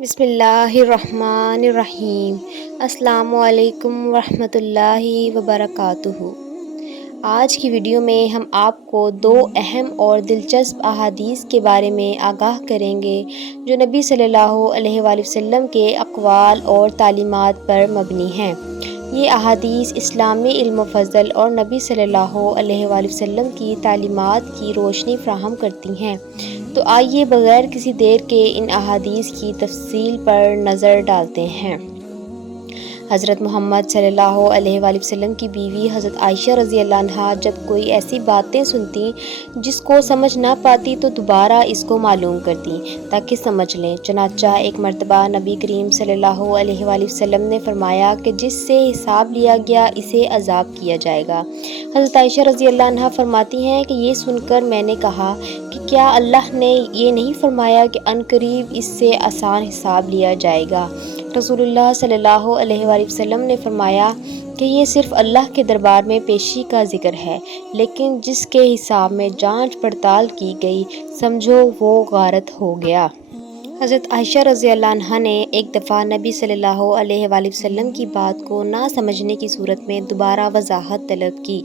بسم اللہ الرحمن الرحیم۔ السلام علیکم ورحمۃ اللہ وبرکاتہ۔ آج کی ویڈیو میں ہم آپ کو دو اہم اور دلچسپ احادیث کے بارے میں آگاہ کریں گے جو نبی صلی اللہ علیہ وآلہ وسلم کے اقوال اور تعلیمات پر مبنی ہیں۔ یہ احادیث اسلامی علم و فضل اور نبی صلی اللہ علیہ وآلہ وسلم کی تعلیمات کی روشنی فراہم کرتی ہیں۔ تو آئیے بغیر کسی دیر کے ان احادیث کی تفصیل پر نظر ڈالتے ہیں۔ حضرت محمد صلی اللہ علیہ وآلہ وسلم کی بیوی حضرت عائشہ رضی اللہ عنہا جب کوئی ایسی باتیں سنتی جس کو سمجھ نہ پاتی تو دوبارہ اس کو معلوم کرتی تاکہ سمجھ لیں۔ چنانچہ ایک مرتبہ نبی کریم صلی اللہ علیہ وآلہ وسلم نے فرمایا کہ جس سے حساب لیا گیا اسے عذاب کیا جائے گا۔ حضرت عائشہ رضی اللہ عنہا فرماتی ہیں کہ یہ سن کر میں نے کہا کہ کیا اللہ نے یہ نہیں فرمایا کہ عنقریب اس سے آسان حساب لیا جائے گا؟ رسول اللہ صلی اللہ علیہ وآلہ وسلم نے فرمایا کہ یہ صرف اللہ کے دربار میں پیشی کا ذکر ہے، لیکن جس کے حساب میں جانچ پڑتال کی گئی سمجھو وہ غارت ہو گیا۔ حضرت عائشہ رضی اللہ عنہا نے ایک دفعہ نبی صلی اللہ علیہ وآلہ وسلم کی بات کو نہ سمجھنے کی صورت میں دوبارہ وضاحت طلب کی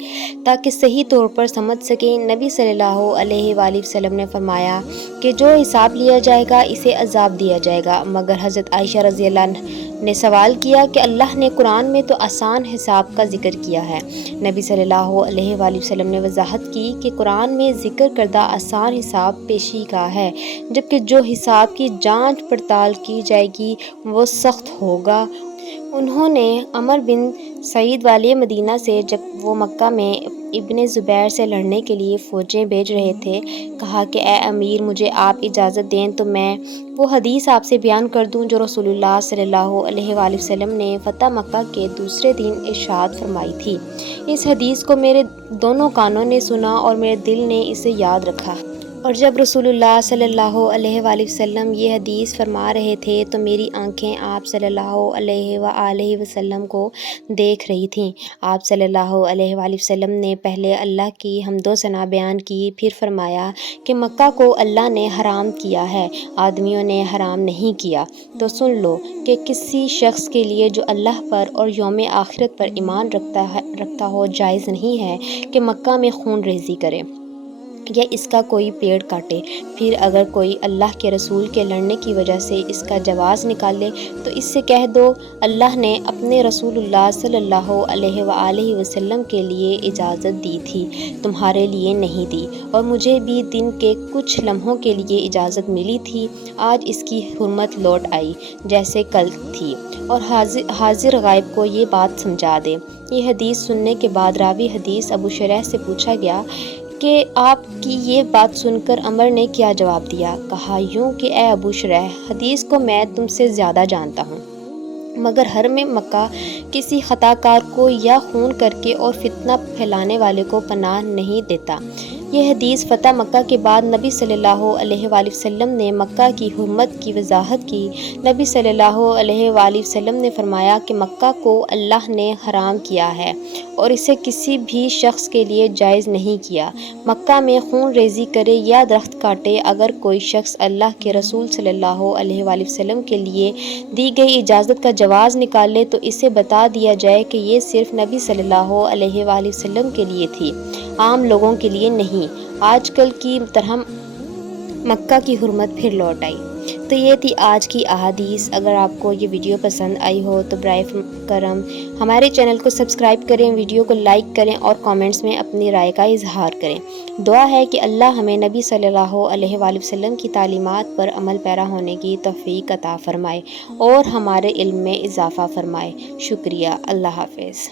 تاکہ صحیح طور پر سمجھ سکیں۔ نبی صلی اللہ علیہ وآلہ وسلم نے فرمایا کہ جو حساب لیا جائے گا اسے عذاب دیا جائے گا، مگر حضرت عائشہ رضی اللہ عنہ نے سوال کیا کہ اللہ نے قرآن میں تو آسان حساب کا ذکر کیا ہے۔ نبی صلی اللہ علیہ وآلہ وسلم نے وضاحت کی کہ قرآن میں ذکر کردہ آسان حساب پیشی کا ہے، جبکہ جو حساب کی جانچ پڑتال کی جائے گی وہ سخت ہوگا۔ انہوں نے عمر بن سعید والی مدینہ سے جب وہ مکہ میں ابن زبیر سے لڑنے کے لیے فوجیں بھیج رہے تھے کہا کہ اے امیر مجھے آپ اجازت دیں تو میں وہ حدیث آپ سے بیان کر دوں جو رسول اللہ صلی اللہ علیہ وآلہ وسلم نے فتح مکہ کے دوسرے دن ارشاد فرمائی تھی۔ اس حدیث کو میرے دونوں کانوں نے سنا اور میرے دل نے اسے یاد رکھا، اور جب رسول اللہ صلی اللہ علیہ وآلہ وسلم یہ حدیث فرما رہے تھے تو میری آنکھیں آپ صلی اللہ علیہ وآلہ وسلم کو دیکھ رہی تھیں۔ آپ صلی اللہ علیہ وآلہ وسلم نے پہلے اللہ کی حمد و ثنا بیان کی، پھر فرمایا کہ مکہ کو اللہ نے حرام کیا ہے، آدمیوں نے حرام نہیں کیا۔ تو سن لو کہ کسی شخص کے لیے جو اللہ پر اور یوم آخرت پر ایمان رکھتا ہو جائز نہیں ہے کہ مکہ میں خون ریزی کرے یا اس کا کوئی پیڑ کاٹے۔ پھر اگر کوئی اللہ کے رسول کے لڑنے کی وجہ سے اس کا جواز نکالے تو اس سے کہہ دو اللہ نے اپنے رسول اللہ صلی اللہ علیہ وآلہ وسلم کے لیے اجازت دی تھی، تمہارے لیے نہیں دی، اور مجھے بھی دن کے کچھ لمحوں کے لیے اجازت ملی تھی، آج اس کی حرمت لوٹ آئی جیسے کل تھی، اور حاضر غائب کو یہ بات سمجھا دے۔ یہ حدیث سننے کے بعد راوی حدیث ابو شریح سے پوچھا گیا کہ آپ کی یہ بات سن کر عمر نے کیا جواب دیا؟ کہا یوں کہ اے ابو شریح حدیث کو میں تم سے زیادہ جانتا ہوں، مگر حرم مکہ کسی خطا کار کو یا خون کر کے اور فتنہ پھیلانے والے کو پناہ نہیں دیتا۔ یہ حدیث فتح مکہ کے بعد نبی صلی اللہ علیہ وآلہ وسلم نے مکہ کی حرمت کی وضاحت کی۔ نبی صلی اللہ علیہ وآلہ وسلم نے فرمایا کہ مکہ کو اللہ نے حرام کیا ہے اور اسے کسی بھی شخص کے لیے جائز نہیں کیا۔ مکہ میں خون ریزی کرے یا درخت کاٹے، اگر کوئی شخص اللہ کے رسول صلی اللہ علیہ وآلہ وسلم کے لیے دی گئی اجازت کا جواز نکالے تو اسے بتا دیا جائے کہ یہ صرف نبی صلی اللہ علیہ وآلہ وسلم کے لیے تھی، عام لوگوں کے لیے نہیں۔ آج کل کی طرح مکہ کی حرمت پھر لوٹ آئی۔ تو یہ تھی آج کی احادیث۔ اگر آپ کو یہ ویڈیو پسند آئی ہو تو برائے کرم ہمارے چینل کو سبسکرائب کریں، ویڈیو کو لائک کریں اور کامنٹس میں اپنی رائے کا اظہار کریں۔ دعا ہے کہ اللہ ہمیں نبی صلی اللہ علیہ وآلہ وسلم کی تعلیمات پر عمل پیرا ہونے کی توفیق عطا فرمائے اور ہمارے علم میں اضافہ فرمائے۔ شکریہ۔ اللہ حافظ۔